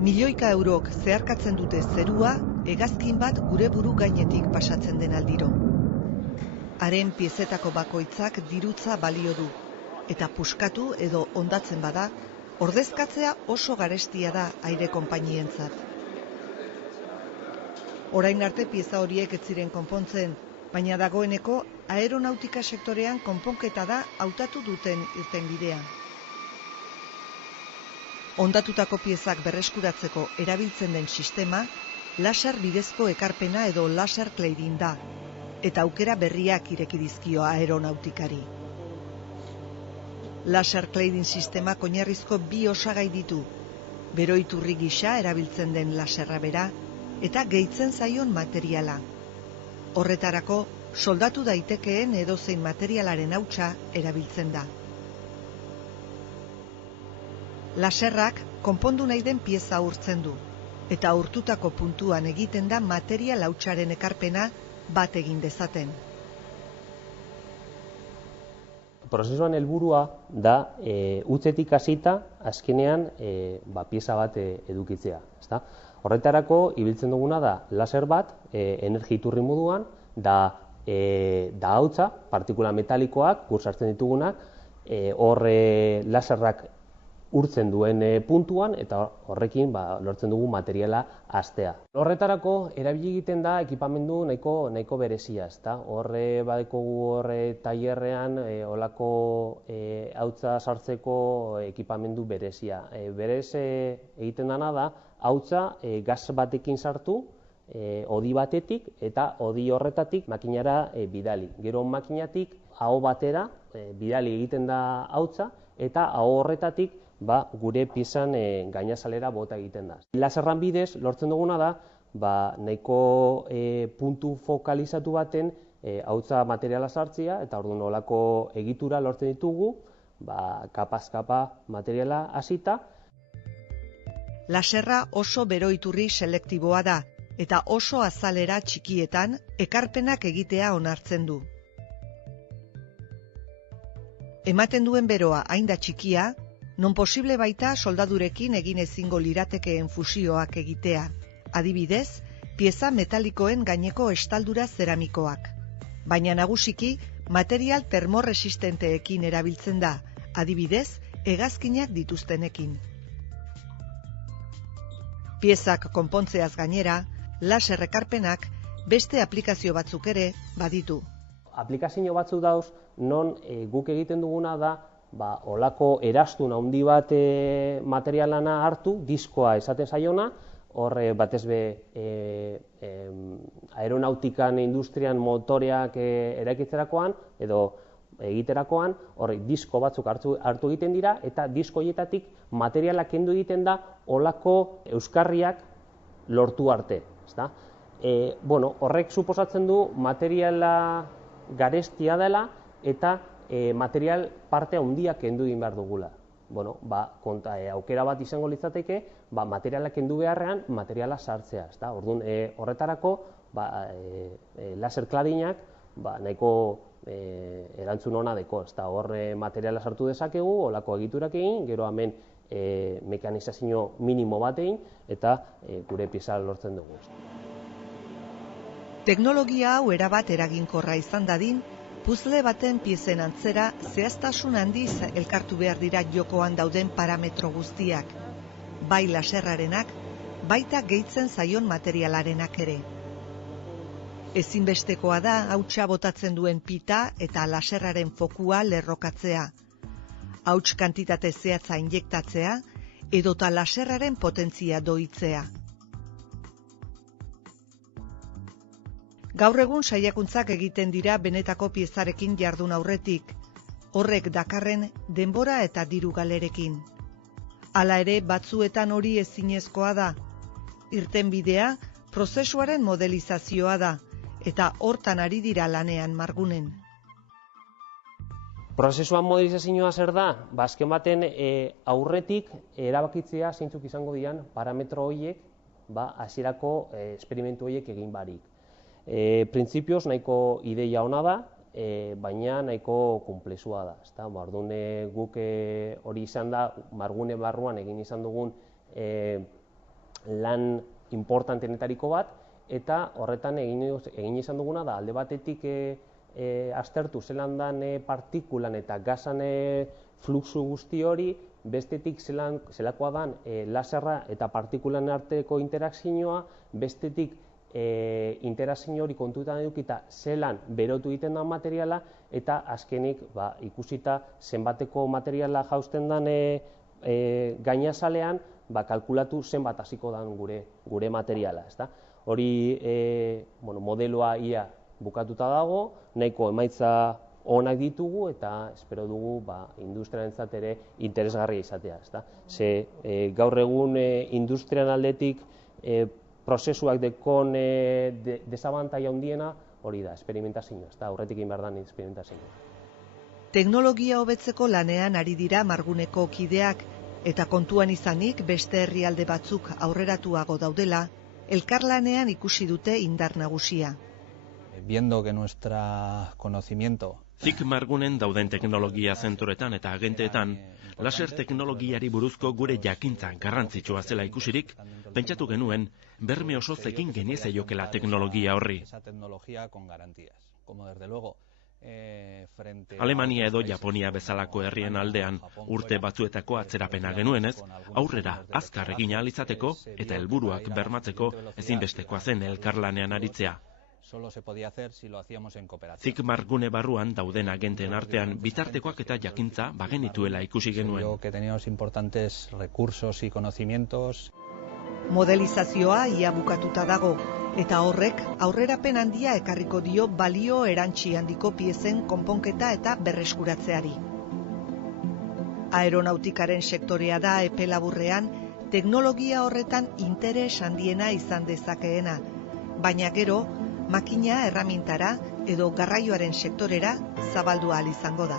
Milioika eurok zeharkatzen dute zerua, hegazkin bat gure buru gainetik pasatzen den aldiro. Haren piezetako bakoitzak dirutza balio du, eta puskatu edo hondatzen bada, ordezkatzea oso garestia da aire konpainientzat. Orain arte pieza horiek ez ziren konpontzen, baina dagoeneko aeronautika sektorean konponketa da hautatu duten irtenbidea. Hondatutako piezak berreskuratzeko erabiltzen den sistema, laser bidezko ekarpena edo laser cladding da, eta aukera berriak ireki dizkio aeronautikari. Laser cladding sistema oinarrizko bi osagai ditu, beroiturri gisa erabiltzen den laserra bera, eta gehitzen zaion materiala. Horretarako, soldatu daitekeen edozein materialaren hautsa erabiltzen da. Laserrak konpondu nahi den pieza urtzen du, eta urtutako puntuan egiten da material hautsaren ekarpena bat egin dezaten. Prozesuan helburua da hutsetik hasita azkenean pieza bat edukitzea. Horretarako ibiltzen duguna da laser bat energia iturri moduan, da hautsa, partikula metalikoak, gur sartzen ditugunak, hor laserrak urtzen duen puntuan eta horrekin lortzen dugu materiala hastea. Horretarako erabili egiten da ekipamendu nahiko berezia, ezta? Horre badikogu tailerrean olako hautsa sartzeko ekipamendu berezia. Berez egiten dena da hautsa gas batekin sartu, hodi batetik eta hodi horretatik makinara bidali. Gero makinatik aho batera bidali egiten da hautsa eta aho horretatik gure piezan gainazalera bota egiten da. Laserran bidez lortzen duguna da nahiko puntu fokalizatu baten hautsa materiala sartzea eta orduan olako egitura lortzen ditugu, kapaz-kapa materiala hasita. Laserra oso beroiturri selektiboa da eta oso azalera txikietan ekarpenak egitea onartzen du. Ematen duen beroa hain da txikia, non posible baita soldadurekin egin ezingo liratekeen fusioak egitea. Adibidez, pieza metalikoen gaineko estaldura zeramikoak. Baina nagusiki, material termorresistenteekin erabiltzen da, adibidez, hegazkinak dituztenekin. Piezak konpontzeaz gainera, laser ekarpenak beste aplikazio batzuk ere baditu. Aplikazio batzuk dauz, non guk egiten duguna da, olako erastun handi bat materialana hartu, diskoa esaten zaiona, hor batez be aeronautikan industrian motoreak eraikitzerakoan edo egiterakoan, hor disko batzuk hartu egiten dira eta disko horietatik materiala kendu egiten da olako euskarriak lortu arte. Horrek suposatzen du materiala garestia dela eta material parte handiak kendu egin behar dugula. Aukera bat izango litzateke, materiala kendu beharrean materiala sartzea. Orduan, horretarako, laser claddingak nahiko erantzun hona deko. Hor materiala sartu dezakegu, olako egiturak egin, gero hemen mekanizazio minimo bat egin, eta gure pieza lortzen dugu. Teknologia hau erabat eraginkorra izan dadin, puzzle baten piezen antzera zehaztasun handiz elkartu behar dira jokoan dauden parametro guztiak, bai laserrarenak, baita gehitzen zaion materialarenak ere. Ezinbestekoa da hautsa botatzen duen pita eta laserraren fokua lerrokatzea, hauts kantitate zehatza injektatzea edota laserraren potentzia doitzea. Gaur egun saiakuntzak egiten dira benetako piezarekin jardun aurretik, horrek dakarren denbora eta diru galerekin. Hala ere, batzuetan hori ezinezkoa da. Irtenbidea, prozesuaren modelizazioa da, eta hortan ari dira lanean margunen. Prozesuan modelizazioa zer da? Azken baten aurretik erabakitzea zeintzuk izango dian parametro horiek, hasierako esperimentu horiek egin barik. Printzipioz nahiko ideia ona da, baina nahiko konplexua da. Orduan guk hori izan da, margune barruan egin izan dugun lan importantenetariko bat, eta horretan egin izan duguna da alde batetik aztertu zelan dan partikulan eta gazan fluxu guzti hori, bestetik zelakoa dan laserra eta partikulan arteko interakzioa, bestetik interakzio hori kontutan edukita zelan berotu egiten da materiala, eta azkenik ikusita zenbateko materiala jausten den gainazalean, kalkulatu zenbat hasiko den gure materiala. Hori modeloa ia bukatuta dago, nahiko emaitza onak ditugu eta espero dugu industriarentzat ere interesgarria izatea. Ze gaur egun industrian aldetik prozesuak dekon desabantaia handiena hori da, esperimentazioa, aurretik egin behar den esperimentazioa. Teknologia hobetzeko lanean ari dira Marguneko kideak, eta kontuan izanik beste herrialde batzuk aurreratuago daudela, elkarlanean ikusi dute indar nagusia. Viendo que nuestro conocimiento ZIC Margunen dauden teknologia zentroetan eta agenteetan, laser teknologiari buruzko gure jakintza garrantzitsua zela ikusirik, pentsatu genuen berme oso zekin geniezaiokela teknologia horri. Alemania edo Japonia bezalako herrien aldean urte batzuetako atzerapena genuenez, aurrera azkar egin ahal izateko eta helburuak bermatzeko ezinbestekoa zen elkarlanean aritzea. ZIC Margune barruan dauden agenteen artean bitartekoak eta jakintza bagenituela ikusi genuen. Modelizazioa ia bukatuta dago, eta horrek aurrerapen handia ekarriko dio balio erantsi handiko piezen konponketa eta berreskuratzeari. Aeronautikaren sektorea da epe laburrean teknologia horretan interes handiena izan dezakeena, baina gero makina erramintara edo garraioaren sektorera zabaldu ahal izango da.